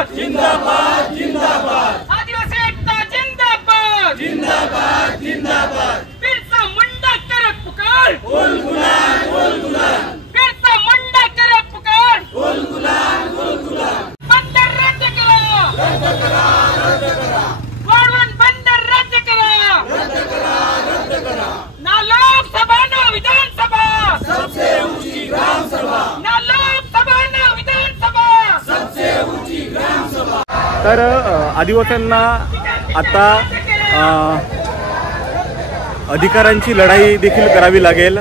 जिंदाबाद जिंदाबाद जिंदाबाद आदिवासी एकता जिंदाबाद जिंदाबाद जिंदाबाद बिरसा मुंडा करे पुकार बोल गुलाम बिरसा मुंडा करे पुकार बोल गुलाम बंदर रद्द करा वाळवंट बंदर रद्द करा ना लोकसभा ना विधानसभा सबसे ऊंची ग्राम सभा ना लोकसभा ना विधानसभा सबसे ऊंची ग्राम सभा। तर आदिवासींना आता अधिकारांची लढाई देखील करावी लागेल।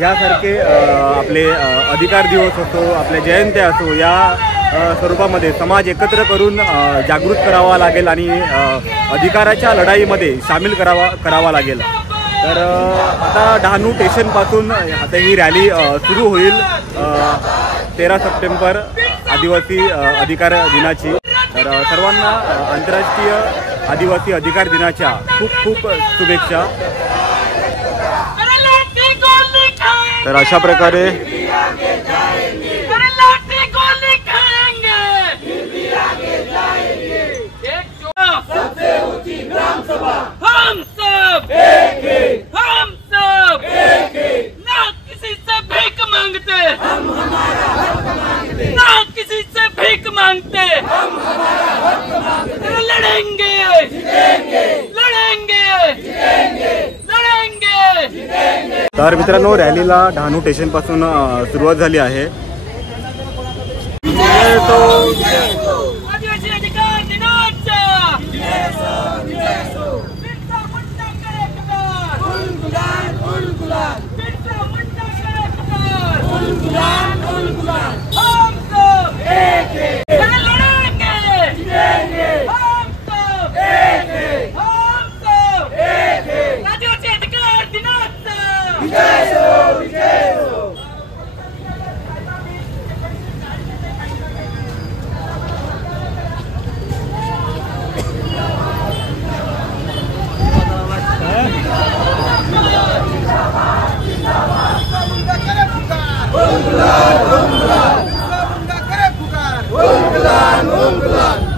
यासारखे आपले अधिकार दिवस असो, आपल्या जयंत्या असो, या स्वरूपामध्ये समाज एकत्र करून जागृत करावा लागेल आणि अधिकाराच्या लढाईमध्ये सामील करावा लागेल। तर आता डहाणू स्टेशनपासून आता ही रॅली सुरू होईल 13 सप्टेंबर आदिवासी अधिकार दिनाची। तर सर्वांना आंतरराष्ट्रीय आदिवासी अधिकार दिनाच्या खूप खूप शुभेच्छा। तर अशा प्रकारे हम सब ना किसी से भीख मांगते, हम हमारा हक मांगते, ना किसी से भीख मांगते, हम हमारा हक मांगते। लड़ेंगे जीतेंगे, लड़ेंगे जीतेंगे, लड़ेंगे जीतेंगे। तर मित्रांनो, रॅलीला डहाणू स्टेशन पासून सुरुवात झाली आहे। आदिवासी अधिकार दिनाचा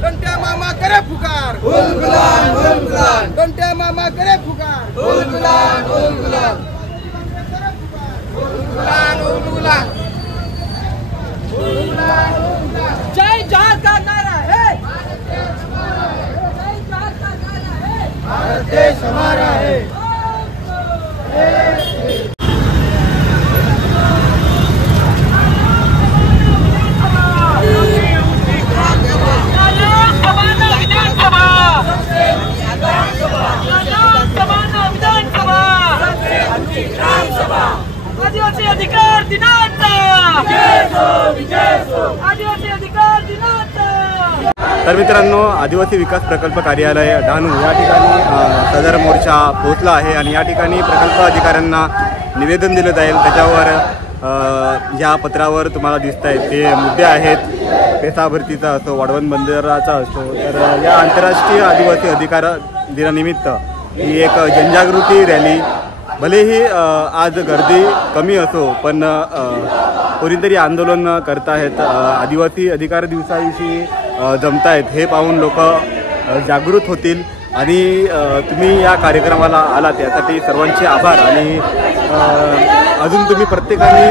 घंटा मामा करे पुकार, घंटा मामा करे पुकार, जय जवाहर का नारा है, जय जवाहर का नारा है, भारत देश हमारा है। आदिवासी अधिकार दिनाचा आदिवासी अधिकार दिनाचा। तर मित्रांनो, आदिवासी विकास प्रकल्प कार्यालय डहाणू या ठिकाणी सदर मोर्चा पोहोचला आहे आणि या ठिकाणी प्रकल्प अधिकाऱ्यांना निवेदन दिलं जाईल। त्याच्यावर या पत्रावर तुम्हाला दिसत आहेत ते मुद्दे आहेत, पेसा भरतीचा असो, वाढवण बंदराचा असो। तर या आंतरराष्ट्रीय आदिवासी अधिकार दिनानिमित्त ही एक जनजागृती रॅली, भलेही आज गर्दी कमी असो पण कोणीतरी आंदोलन करतायत, आदिवासी अधिकार दिवसाविषयी जमतायत, हे पाहून लोक जागृत होतील आणि तुम्ही या कार्यक्रमाला आलात यासाठी सर्वांचे आभार। आणि अजून तुम्ही प्रत्येकाने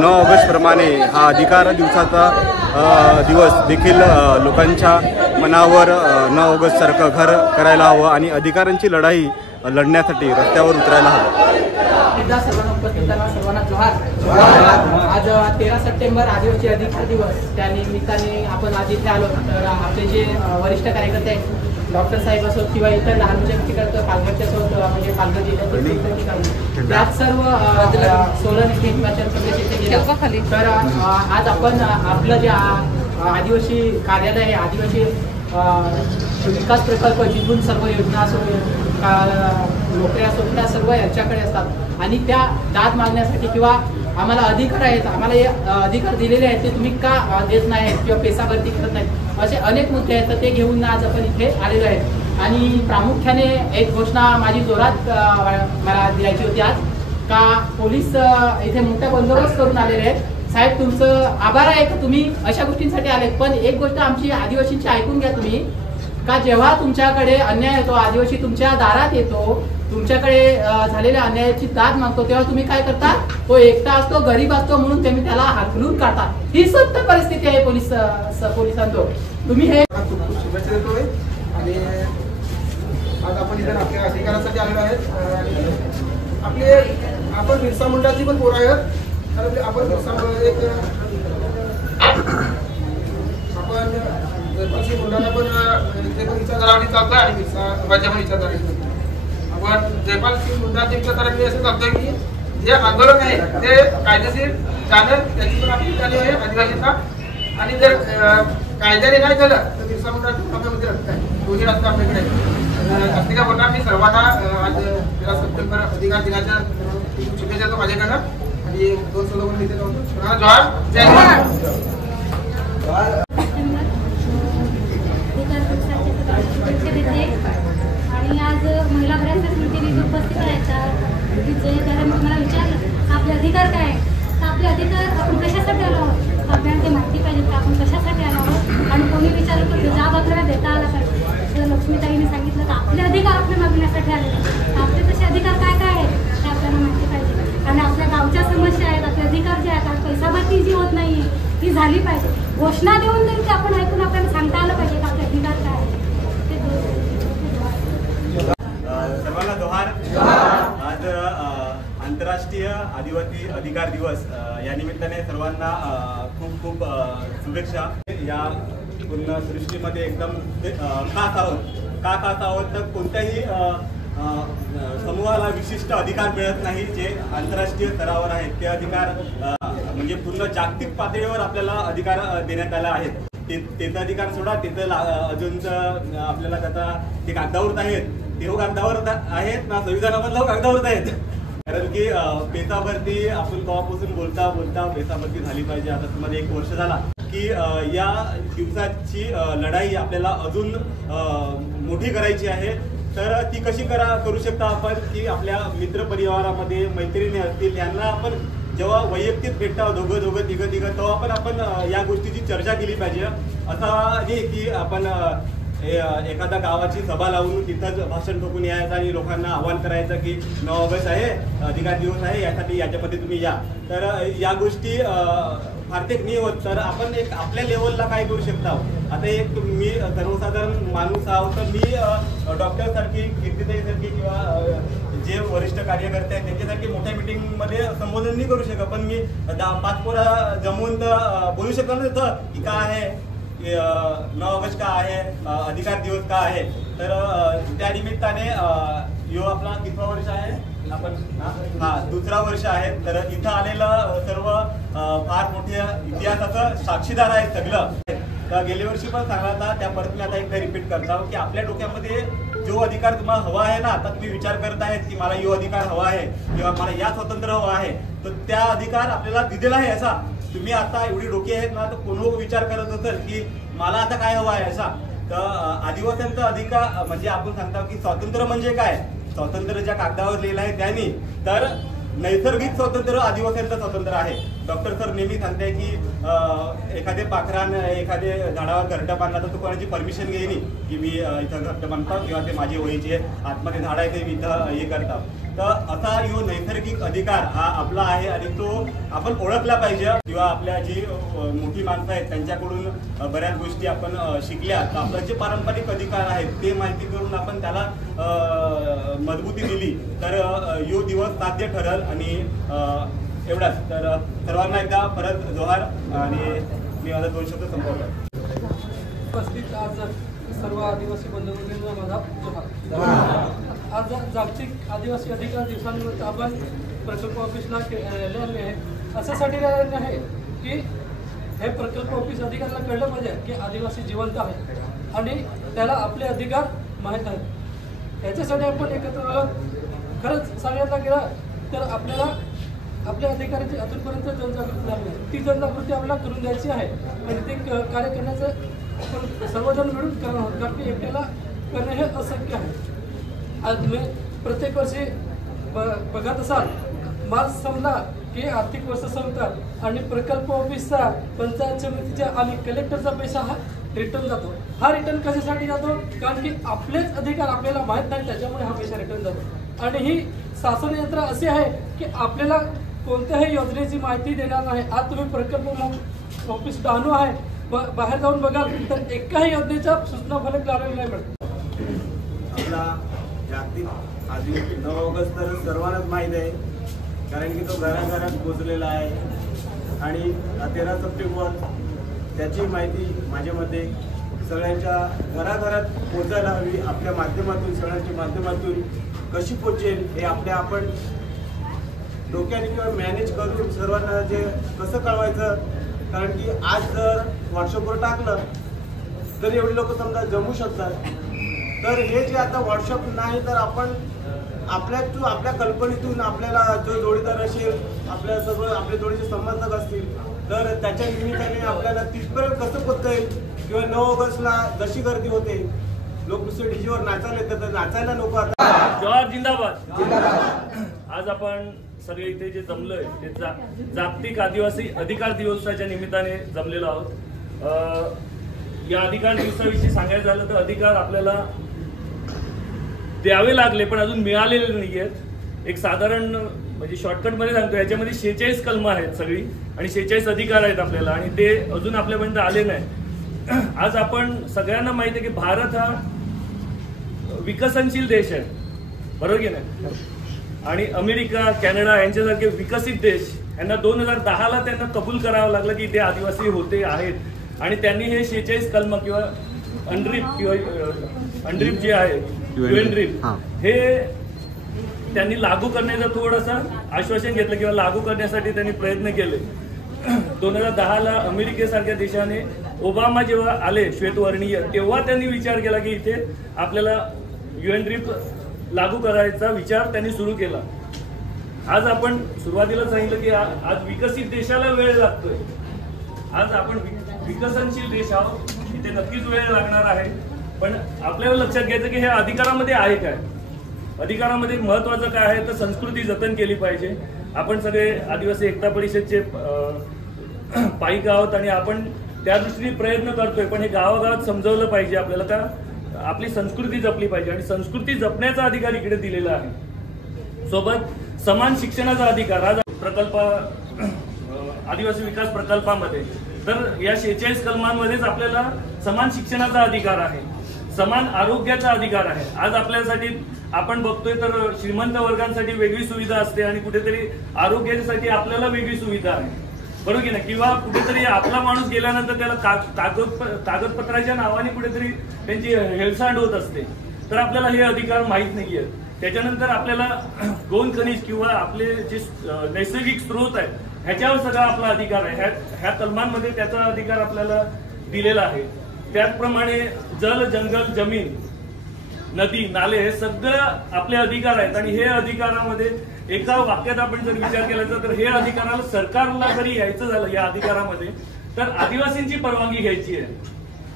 9 ऑगस्टप्रमाणे हा अधिकार दिवसाचा दिवस देखील लोकांच्या मनावर 9 ऑगस्टसारखं घर करायला हवं आणि अधिकारांची लढाई लढण्यासाठी रस्त्यावर उतरायला हवं। सर्वांना उपस्थितांना सर्वांना जोहार। आज 13 सप्टेंबर आदिवासी अधिकार दिवस, त्या निमित्ताने आपण आज इथे आलो। तर आपले जे वरिष्ठ कार्यकर्ते आहेत, डॉक्टर साहेब असो किंवा इतर लहानच्या ठिकाणी पालघरचे असो, म्हणजे पालघर जिल्ह्यातील इतर ठिकाणी, त्यात सर्व सोलन येथे हिमाचल प्रदेश येथे गेले। तर आज आपण आपलं जे आदिवासी कार्यालय आहे, आदिवासी विकास प्रकल्प, जिथून सर्व योजना असो, नोकऱ्या असो, त्या सर्व याच्याकडे असतात आणि त्या दाद मागण्यासाठी किंवा आम्हाला अधिकार आहेत, आम्हाला हे अधिकार दिलेले आहेत, ते तुम्ही का देत नाही आहेत किंवा पैसा भरती करत नाहीत, असे अनेक मुद्दे आहेत। तर ते घेऊन आज आपण इथे आलेलो आहेत आणि प्रामुख्याने एक घोषणा माझी जोरात मला द्यायची होती आज, का पोलीस इथे मोठा बंदोबस्त करून आलेले आहेत। साहेब तुमचं आभार आहे की तुम्ही अशा गोष्टींसाठी आलेत, पण एक गोष्ट आमची आदिवासींची ऐकून घ्या तुम्ही, का जेव्हा तुमच्याकडे अन्याय येतो, आदिवासी तुमच्या दारात येतो, तुमच्याकडे झालेल्या अन्यायाची दाद मागतो, तेव्हा तुम्ही काय करता? तो एकटा असतो, गरीब असतो म्हणून तुम्ही त्याला हाकलून काढता. ही सत्य परिस्थिती आहे पोलिसांचो. तुम्ही हे शुभेच्छा देतोय आणि आज आपण इथे आपल्या अधिकारासाठी आलेलो आहेत. आपले आपण बिरसा मुंडाची पण पोरं आहेत. तर आपण बिरसा एक आपण जयपालसिंह मुंडाला पण ते पण विचारधाराने चालतोय आणि बिरसा मुंडाच्या पण विचारधाराने आपण जयपालसिंह मुंडा जिंकलं तर मी असं सांगतोय की जे आंदोलन आहे ते कायदेशीर जाणं त्याची पण आपली चालू आहे आदिवासींना. आणि जर कायद्याने नाही झालं तर बिरसा मुंडा आपल्यामध्ये रस्ता आहे, दोन्ही रस्ते आपल्याकडे आहेत. असं काय बोलणार मी सर्वांना आज 13 सप्टेंबर अधिकार दिनाच्या शुभेच्छा देतो माझ्याकडनं आणि 2 सोलोवन इथे जाऊन जोहार, जय हिंद. आणि आज महिला बऱ्याच समितीने उपस्थित आहेत. मला विचारलं आपले अधिकार काय, तर आपले अधिकार आपण कशासाठी आलो आहोत, आपल्याला ते माहिती पाहिजे की आपण कशासाठी आलो आहोत. आणि कोणी विचारलं तर जाब आपल्याला देता आला पाहिजे. जर लक्ष्मीताईने सांगितलं तर आपले अधिकार आपल्या मागण्यासाठी आले, आपले तसे अधिकार काय काय आहेत ते आपल्याला माहिती पाहिजे. आणि आपल्या गावच्या समस्या आहेत, आपले अधिकार जे आहेत, पैसाभरती जी होत नाही ती झाली पाहिजे. घोषणा देऊन तरी ते आपण ऐकून आपल्याला सांगता आलं पाहिजे की आपले अधिकार काय आहेत. सर्वांना जोहार. आज आंतरराष्ट्रीय आदिवासी अधिकार दिवस या निमित्ताने सर्वांना खूप खूप शुभेच्छा. या पूर्ण सृष्टीमध्ये एकदम खास आहोत तर कोणत्याही समूहाला विशिष्ट अधिकार मिळत नाही जे आंतरराष्ट्रीय स्तरावर आहेत. ते अधिकार म्हणजे पूर्ण जागतिक पातळीवर आपल्याला अधिकार देण्यात आले आहेत. त्याचा अधिकार सोडा, तिथं अजूनच आपल्याला त्याचा ते कागदावर आहेत, ते कागदावर आहेत ना, संविधानामधलं कागदावर आहेत. कारण की पेसाभरती आपण केव्हापासून बोलता पेसाभरती झाली पाहिजे. आता तुम्हाला 1 वर्ष झाला की या दिवसाची लढाई आपल्याला अजून मोठी करायची आहे. तर ती कशी करू शकता आपण की आपल्या मित्रपरिवारामध्ये मैत्रिणी असतील यांना आपण जेव्हा वैयक्तिक भेटता दोघं तिघं तेव्हा आपण या गोष्टीची चर्चा केली पाहिजे. असा नाही की आपण एखाद्या गावाची सभा लावून तिथंच भाषण ठोकून यायचं आणि लोकांना आवाहन करायचं की 9 ऑगस्ट आहे, अधिकार दिवस आहे, याच्यामध्ये तुम्ही या. तर या गोष्टी फारतेक नाही होत. तर आपण एक आपल्या लेवलला काय करू शकता. आता एक मी सर्वसाधारण माणूस आहोत तर मी डॉक्टरसारखी, कीर्तिताईसारखी किंवा जे वरिष्ठ कार्यकर्ते आहेत त्यांच्यासारखी मोठ्या मिटिंगमध्ये संबोधन नाही करू शकत. पण मी 5 पोरा जमवून बोलू शकतो ना तिथं की काय आहे 9 ऑगस्ट का आहे, अधिकार दिवस का आहे. तर त्या निमित्ताने यो आपला कितवा वर्ष आहे, आपण 2रा वर्ष आहे. तर इथं आलेलं सर्व फार मोठ्या इतिहासाचं साक्षीदार आहे सगळं. तर गेल्या वर्षी पण सांगला होता, त्या परत मी आता एकदा रिपीट करता की आपल्या डोक्यामध्ये जो अधिकार तुम्हाला हवा आहे ना, आता तुम्ही विचार करत आहेत की मला यो अधिकार हवा आहे किंवा मला या स्वातंत्र्य हवा आहे, तर त्या अधिकार आपल्याला दिलेला आहे. असा तुम्ही आता एवढी डोकी आहेत ना, तर कोण विचार करत असेल की मला आता काय हवं आहे असा. तर आदिवासींचा अधिकार म्हणजे आपण सांगतो की स्वातंत्र्य म्हणजे काय, स्वातंत्र्य ज्या कागदावर लिहिलं आहे त्यांनी, तर नैसर्गिक स्वातंत्र्य आदिवासींचं स्वातंत्र्य आहे. डॉक्टर सर नेहमी सांगताय की एखादे पाखरान एखादे झाडावर घरटं बांधला तर तू कोणाची परमिशन घेईनी की मी इथं घरटं बांधतो किंवा ते माझे वयचे आतमध्ये झाड आहे ते मी इथं हे करतो. तर असा यो नैसर्गिक अधिकार हा आपला आहे आणि तो आपण ओळखला पाहिजे. किंवा आपल्या जी मोठी माणसं आहेत त्यांच्याकडून बऱ्याच गोष्टी आपण शिकल्या, तर आपलं जे पारंपरिक अधिकार आहेत ते माहिती करून आपण त्याला मजबूती दिली तर यो दिवस साध्य ठरेल. आणि एवढाच. तर सर्वांना एकदा परत जोहार आणि मी माझा 2 शब्द संपवतो. उपस्थित आज सर्व आदिवासी बंधूंना माझा जोहार. आज जागतिक आदिवासी अधिकार दिवसानिमित्त आपण प्रकल्प ऑफिसला आलेले आहे. अशासाठी आलेले आहे की हे प्रकल्प ऑफिस अधिकाऱ्याला कळलं पाहिजे की आदिवासी जिवंत आहे आणि त्याला आपले अधिकार माहीत आहेत. याच्यासाठी आपण एकत्र आलो. खरंच सांगायला गेलं तर आपल्याला आपल्या अधिकाराची अजूनपर्यंत जनजागृती झाली आहे. ती जनजागृती आपल्याला करून द्यायची आहे आणि ते कार्य करण्याचं आपण सर्वजण मिळून करणार आहोत. कारण की एकट्याला करणे हे अशक्य आहे. आज तुम्ही प्रत्येक वर्षी बघत असाल मार्च संपला की आर्थिक वर्ष संपतात आणि प्रकल्प ऑफिसचा, पंचायत समितीचा आणि कलेक्टरचा पैसा हा रिटर्न जातो. हा रिटर्न कशासाठी जातो? कारण की आपलेच अधिकार आपल्याला माहीत नाही, त्याच्यामुळे हा पैसा रिटर्न जातो. आणि ही शासन यंत्र असे आहे की आपल्याला कोणत्याही योजनेची माहिती देणार नाही. आज तुम्ही प्रकल्प ऑफिस डहाणू आहे, बाहेर जाऊन बघाल तर एकाही योजनेचा सूचना फलक लावलेला नाही मिळत. आपला जागतिक आधी 9 ऑगस्ट तर सर्वांनाच माहीत आहे, कारण की तो घराघरात पोचलेला आहे. आणि 13 सप्टेंबर त्याची माहिती माझ्या मते सगळ्यांच्या घराघरात पोचायला हवी. आपल्या माध्यमातून, सगळ्यांच्या माध्यमातून कशी पोचेल हे आपण डोक्याने किंवा मॅनेज करून सर्वांना जे कसं कळवायचं. कारण की आज जर व्हॉट्सअपवर टाकलं तर एवढे लोक समजा जमू शकतात. तर हे जे आता व्हॉट्सअप नाही तर आपण आपल्या कल्पनेतून आपल्याला जो जोडीदार असेल, आपल्या जोडीचे समर्थक असतील तर त्याच्या निमित्ताने आपल्याला तिथपर्यंत कसं पोचता येईल. किंवा 9 ऑगस्टला जशी गर्दी होते, लोक नुसते डीजेवर नाचायला येतात, तर नाचायला नको. आता जवाहर जिंदाबाद. आज आपण सगळे इथे जे जमलोय ते जागतिक आदिवासी अधिकार दिवसाच्या निमित्ताने जमलेलो आहोत. या अधिकार दिवसाविषयी सांगायचं झालं तर अधिकार आपल्याला द्यावे लागले पण अजून मिळालेले नाहीयेत. एक साधारण म्हणजे शॉर्टकटमध्ये सांगतो, याच्यामध्ये 46 कलमं आहेत सगळी आणि 46 अधिकार आहेत आपल्याला, आणि ते अजून आपल्यापर्यंत आले नाही. आज आपण सगळ्यांना माहिती आहे की भारत हा विकसनशील देश आहे, बरोबर की नाही. आणि अमेरिका, कॅनडा यांच्यासारखे विकसित देश यांना 2010ला त्यांना कबूल करावं लागलं की ते आदिवासी होते आहेत. आणि त्यांनी हे 46 कलम किंवा अनड्रीप जे आहे यूएनड्रीप हे त्यांनी लागू करण्याचं थोडंसं आश्वासन घेतलं किंवा लागू करण्यासाठी त्यांनी प्रयत्न केले. 2010ला अमेरिकेसारख्या देशाने ओबामा जेव्हा आले श्वेतवर्णीय, तेव्हा त्यांनी विचार केला की इथे आपल्याला यूएनड्रीप लागू करायचा विचार त्यांनी सुरू केला. आज आपण सुरुवातीला सांगितलं की आज विकसित देशाला वेळ लागतोय. आज आपण विकसनशील देश आहोत, इथे नक्कीच वेळ लागणार आहे. पण आपल्याला लक्षात घ्यायचं की हे अधिकारामध्ये आहे काय. अधिकारामध्ये महत्वाचं काय आहे तर संस्कृती जतन केली पाहिजे. आपण सगळे आदिवासी एकता परिषदचे पाईक आहोत आणि आपण त्या दृष्टीने प्रयत्न करतोय. पण हे गावागावात समजवलं पाहिजे आपल्याला का आपली संस्कृती जपली पाहिजे आणि संस्कृती जपण्याचा अधिकार इकडे दिलेला आहे. सोबत समान शिक्षणाचा अधिकार आज प्रकल्प आदिवासी विकास प्रकल्पामध्ये तर या 46 कलमांमध्येच आपल्याला समान शिक्षणाचा अधिकार आहे, समान आरोग्याचा अधिकार आहे. आज आपल्यासाठी आपण बघतोय तर श्रीमंत वर्गांसाठी वेगळी सुविधा असते आणि कुठेतरी आरोग्यासाठी आपल्याला वेगळी सुविधा आहे, बरोबर की नाही. किंवा कुठेतरी आपला माणूस गेल्यानंतर त्याला कागदपत्राच्या नावाने कुठेतरी त्यांची हेळसांड होत असते, तर आपल्याला हे अधिकार माहीत नाहीये. त्याच्यानंतर आपल्याला गौण खनिज किंवा आपले जे नैसर्गिक स्रोत आहेत ह्याच्यावर सगळा आपला अधिकार आहे. ह्या कलमांमध्ये त्याचा अधिकार आपल्याला दिलेला आहे. त्याचप्रमाणे जल, जंगल, जमीन, नदी, नाले हे सगळं आपले अधिकार आहेत. आणि हे अधिकारामध्ये एका वाक्यात आपण जर विचार केला तर हे अधिकाराला सरकारला जरी यायचं झालं या अधिकारामध्ये तर आदिवासींची परवानगी घ्यायची आहे.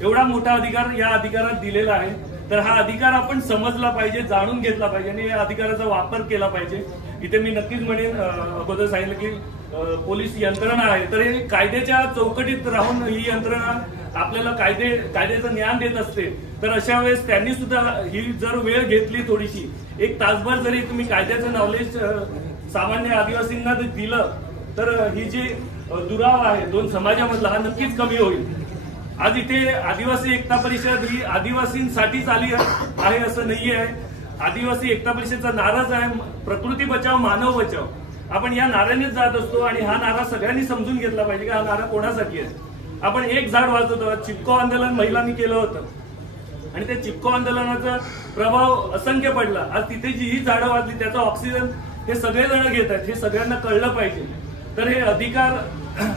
एवढा मोठा अधिकार या अधिकारात दिलेला आहे. तर हा अधिकार आपण समजला पाहिजे, जाणून घेतला पाहिजे आणि या अधिकाराचा वापर केला पाहिजे. इथे मी नक्कीच म्हणेन, अगोदर सांगितलं की पोलीस यंत्रणा आहे तर हे कायद्याच्या चौकटीत राहून ही यंत्रणा आपल्याला कायद्याचं ज्ञान देत असते. तर अशा वेळेस त्यांनी सुद्धा ही जर वेळ घेतली थोडीशी, एक तासभर जरी तुम्ही कायद्याचं नॉलेज सामान्य आदिवासींना दिलं तर ही जी दुरावा आहे दोन समाजामधला हा नक्कीच कमी होईल. आज इथे आदिवासी एकता परिषद ही आदिवासींसाठीच आली आहे असं नाही आहे. आदिवासी एकता परिषदचा नाराच आहे प्रकृती बचाव मानव बचाव. आपण या नाऱ्यानेच जात असतो आणि हा नारा सगळ्यांनी समजून घेतला पाहिजे की हा नारा कोणासाठी आहे. आपण एक झाड वाचवतो. चिपको आंदोलन महिलांनी केलं होतं आणि त्या चिपको आंदोलनाचा प्रभाव असंख्य पडला. आज तिथे जी ही झाडं वाचली त्याचा ऑक्सिजन हे सगळेजण घेत आहेत, हे सगळ्यांना कळलं पाहिजे. तर हे अधिकार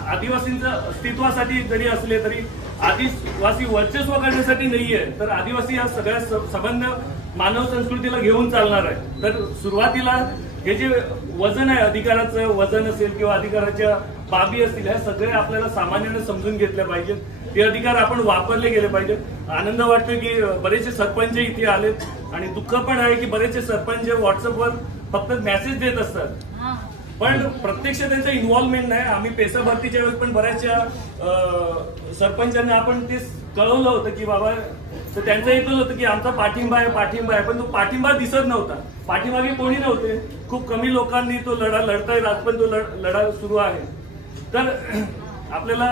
आदिवासींच्या अस्तित्वासाठी जरी असले तरी आदिवासी वर्चस्व करण्यासाठी नाहीये. तर आदिवासी या सगळ्या संबंध मानव संस्कृतीला घेऊन चालणार आहे. तर सुरुवातीला हे जे वजन आहे, अधिकाराचं वजन असेल किंवा अधिकाराच्या बाबी असतील, ह्या सगळे आपल्याला सामान्याने समजून घेतल्या पाहिजेत. ते अधिकार आपण वापरले गेले पाहिजेत. आनंद वाटतो की बरेचसे सरपंच इथे आलेत आणि दुःख पण आहे की बरेचसे सरपंच व्हॉट्सअपवर फक्त मेसेज देत असतात. पण प्रत्यक्ष त्यांचं इन्व्हॉल्वमेंट नाही. आम्ही पेसा भरतीच्या वेळेस पण बऱ्याचशा सरपंचांना आपण ते कळवलं होतं की बाबा, तर त्यांचं एकच होतं की आमचा पाठिंबा आहे, पण तो पाठिंबा दिसत नव्हता. पाठीमागे कोणी नव्हते, खूप कमी लोकांनी तो लढा लढतायत, आज पण तो लढा सुरू आहे. तर आपल्याला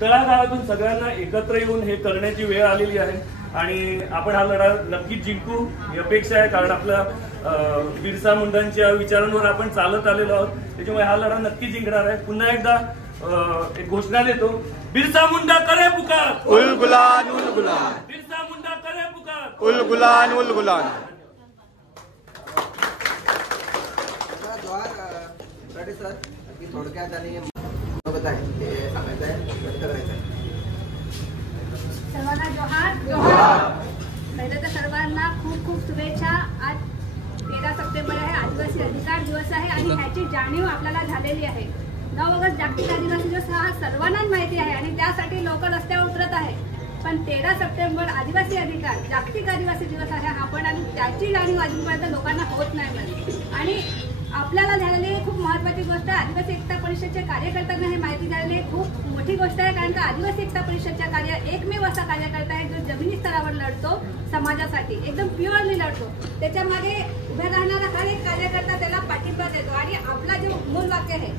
तळागाळातून सगळ्यांना एकत्र येऊन हे करण्याची वेळ आलेली आहे आणि आपण हा लढा नक्कीच जिंकू ही अपेक्षा आहे. कारण आपल्या बिरसा मुंडांच्या विचारांवर आपण चालत आलेलो आहोत, त्याच्यामुळे हा लढा नक्की जिंकणार आहे. पुन्हा एकदा एक घोषणा देतो, बिरसा मुंडा करे पुकार, उल गुलान उल गुलान, बिरसा मुंडा करे पुकार, उल गुलान उल गुलान. सर थोडक्यात आणि बघत आहे ते सांगायचं आहे, व्यक्त करायचं आहे. सर्वांना जोहार जोहार. पहिलं तर सर्वांना खूप खूप शुभेच्छा. आज 13 सप्टेंबर आहे, आदिवासी अधिकार दिवस आहे आणि ह्याची जाणीव आपल्याला झालेली आहे. 9 ऑगस्ट जागतिक आदिवासी दिवस हा सर्वांनाच माहिती आहे आणि त्यासाठी लोक रस्त्यावर उतरत आहे. पण 13 सप्टेंबर आदिवासी अधिकार जागतिक आदिवासी दिवस आहे हा पण, आणि त्याची जाणीव अजूनपर्यंत लोकांना होत नाही म्हणून. आणि आपल्याला झालेली खूप महत्त्वाची गोष्ट, आदिवासी एकता परिषदच्या कार्यकर्त्यांना हे माहिती झालेली खूप मोठी गोष्ट आहे. कारण का आदिवासी एकता परिषदच्या कार्य एकमेव असा कार्यकर्ता आहे जो जमिनी स्तरावर लढतो, समाजासाठी एकदम प्युअरली लढतो. त्याच्या मागे उभ्या राहणारा हर एक कार्यकर्ता त्याला पाठिंबा देतो आणि आपला जो मूल वाक्य आहे,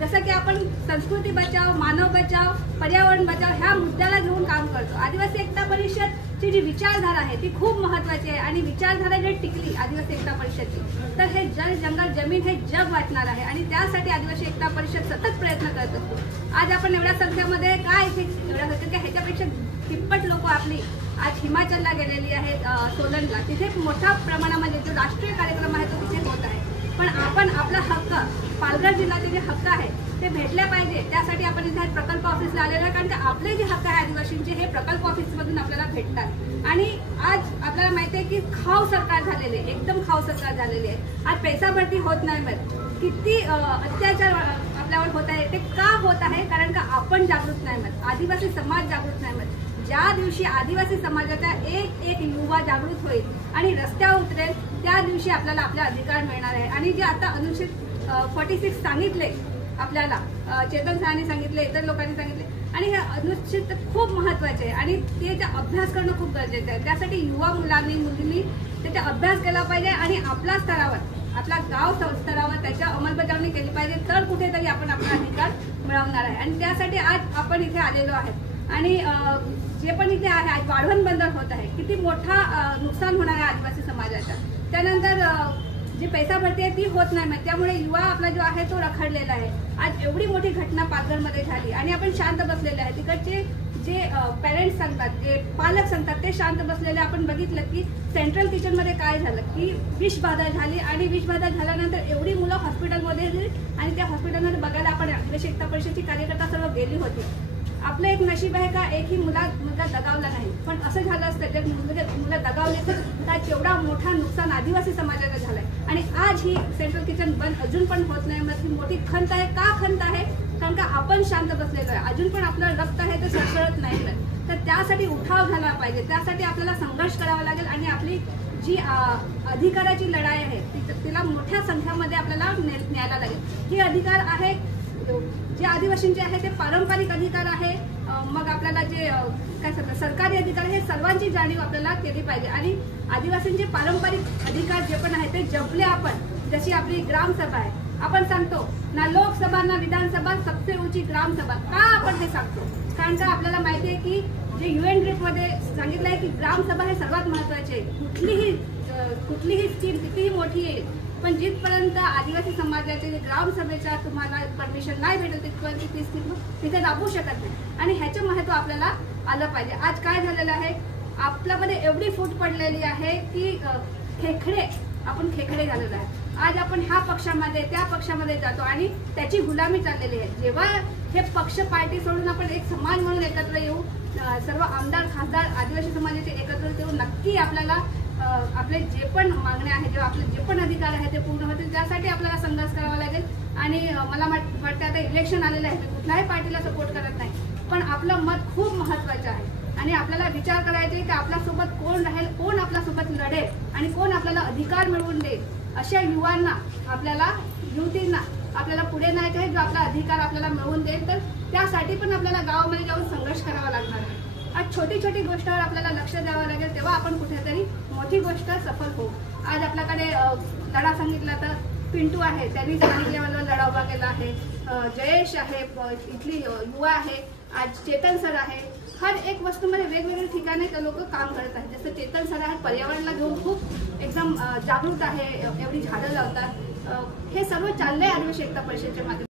जसं की आपण संस्कृती बचाव, मानव बचाव, पर्यावरण बचाव ह्या मुद्द्याला घेऊन काम करतो. आदिवासी एकता परिषदची जी विचारधारा आहे ती खूप महत्त्वाची आहे आणि विचारधारा जर टिकली आदिवासी एकता परिषदची तर हे जल जंगल जमीन हे जग वाटणार आहे आणि त्यासाठी आदिवासी एकता परिषद सतत प्रयत्न करत असतो. आज आपण एवढ्या संख्येमध्ये काय इथे एवढ्या संख्या ह्याच्यापेक्षा तिप्पट लोक आपली आज हिमाचलला गेलेली आहेत, सोलनला. तिथे मोठ्या प्रमाणामध्ये जो राष्ट्रीय कार्यक्रम आहे तो तिथे होत आहे. पण आपण आपला हक्क, पालघर जिल्ह्याचे जे हक्क आहे ते भेटले पाहिजे, त्यासाठी आपण इथे प्रकल्प ऑफिसला आलेलो आहे. कारण की आपले जे हक्क आहे आदिवासींचे हे प्रकल्प ऑफिसमधून आपल्याला भेटतात. आणि आज आपल्याला माहिती आहे की खाव सरकार झालेले, एकदम खाव सरकार झालेली आहे. आज पैसा भरती होत नाही, मग किती अत्याचार आपल्यावर होत आहे. ते का होत आहे? कारण का आपण जागृत नाही मत, आदिवासी समाज जागृत नाही मत. ज्या दिवशी आदिवासी समाजाचा एक युवा जागृत होईल आणि रस्त्यावर उतरेल त्या दिवशी आपल्याला आपले अधिकार मिळणार आहे. आणि जे आता अनुच्छेद 46 सांगितले आपल्याला, चेतन सरांनी सांगितले, इतर लोकांनी सांगितले, आणि हे अनुच्छेद खूप महत्त्वाचे आहे आणि त्याचा अभ्यास करणं खूप गरजेचं आहे. त्यासाठी युवा मुलांनी मुलींनी त्याचा अभ्यास केला पाहिजे आणि आपल्या स्तरावर, आपल्या गाव स्तरावर त्याच्या अंमलबजावणी केली पाहिजे, तर कुठेतरी आपण आपला अधिकार मिळवणार आहे. आणि त्यासाठी आज आपण इथे आलेलो आहोत. आणि जे पण इथे आहे, आज वाढवण बंदर होत आहे, किती मोठा नुकसान होणार आहे आदिवासी समाजाचा. त्यानंतर जी पैसा भरती आहे ती होत नाही, मग त्यामुळे युवा आपला जो आहे तो रखडलेला आहे. आज एवढी मोठी घटना पालघरमध्ये झाली आणि आपण शांत बसलेले आहे. तिकडचे जे पेरेंट्स सांगतात, जे पालक सांगतात ते शांत बसलेले. आपण बघितलं की सेंट्रल किचनमध्ये काय झालं की विषबाधा झाली आणि विषबाधा झाल्यानंतर एवढी मुलं हॉस्पिटलमध्ये गेली आणि त्या हॉस्पिटलमध्ये बघायला आपण आदिवासी एकता परिषदची कार्यकर्ता सर्व गेली होती. आपलं एक नशीब आहे का एकही मुलगा दगावला नाही. पण असं झालं असतं जर मुलं दगावले तर आज एवढा मोठा नुकसान आदिवासी समाजाला झालंय. आणि आज ही सेंट्रल किचन बंद अजून पण होत नाही. मग ही मोठी खंत आहे. का खंत आहे? कारण का आपण शांत बसलेलो आहे, अजून पण आपलं रक्त आहे ते सळसळत नाही. तर त्यासाठी उठाव झाला पाहिजे, त्यासाठी आपल्याला संघर्ष करावा लागेल आणि आपली जी अधिकाराची लढाई आहे तिला मोठ्या संख्येमध्ये आपल्याला न्यायला लागेल. हे अधिकार आहे जे आदिवासींचे आहे ते पारंपरिक अधिकार आहे. मग आपल्याला जे काय सांगतात सरकारी अधिकार, हे सर्वांची जाणीव आपल्याला केली पाहिजे. आणि आदिवासींचे पारंपरिक अधिकार जे पण आहे ते जपले आपण. जशी आपली ग्रामसभा आहे, आपण सांगतो ना लोकसभा ना विधानसभा, सबसे ऊंची ग्रामसभा. का आपण हे सांगतो? कारण का आपल्याला माहिती आहे की जे UN मध्ये सांगितलं आहे की ग्रामसभा हे सर्वात महत्वाचे आहे. कुठलीही स्कीम कितीही मोठी येईल पण जिथपर्यंत आदिवासी समाजाचे ग्रामसभेच्या तुम्हाला परमिशन नाही भेटेल तिथपर्यंत ती स्कीम तिथे राबवू शकत नाही. आणि ह्याचं महत्त्व आपल्याला आलं पाहिजे. आज काय झालेलं आहे, आपल्यामध्ये एवढी फूट पडलेली आहे की आपण खेकडे झालेलो आहे. आज आपण ह्या पक्षामध्ये त्या पक्षामध्ये जातो आणि त्याची गुलामी चाललेली आहे. जेव्हा हे पक्ष पार्टी सोडून आपण एक समाज म्हणून एकत्र येऊ, सर्व आमदार खासदार आदिवासी समाजाचे एकत्र येऊ, नक्की आपल्याला आपले जे पण मागण्या आहेत किंवा आपले जे पण अधिकार आहे ते पूर्ण होतील. त्यासाठी आपल्याला संघर्ष करावा लागेल. आणि मला वाटतं आता इलेक्शन आलेलं आहे, कुठल्याही पार्टीला सपोर्ट करत नाही, पण आपलं मत खूप महत्त्वाचं आहे. आणि आपल्याला विचार करायचे की आपल्यासोबत कोण राहील, कोण आपल्यासोबत लढेल आणि कोण आपल्याला अधिकार मिळवून देईल. अशा युवांना, आपल्याला युवतींना आपल्याला पुढे न्यायचं आहे, जो आपला अधिकार आपल्याला मिळवून देईल, तर त्यासाठी पण आपल्याला गावामध्ये जाऊन संघर्ष करावा लागणार आहे. आज छोटी छोटी गोष्टीवर आपल्याला लक्ष द्यावं लागेल, तेव्हा आपण कुठेतरी मोठी गोष्ट सफल होऊ. आज आपल्याकडे लढा सांगितला तर पिंटू आहे, त्यांनी स्थानिक लेवलवर लढा उभा केला आहे. जयेश आहे, इथली युवा आहे. आज चेतन सर आहे. हर एक वस्तूमध्ये वेगवेगळ्या ठिकाणी ते लोक काम करत आहेत. जसं चेतन सर आहे, पर्यावरणाला घेऊन खूप एकदम जागृत आहे, एवढी झाडं लावतात. हे सर्व चाललंय आदिवासी एकता परिषदेच्या माध्यमातून.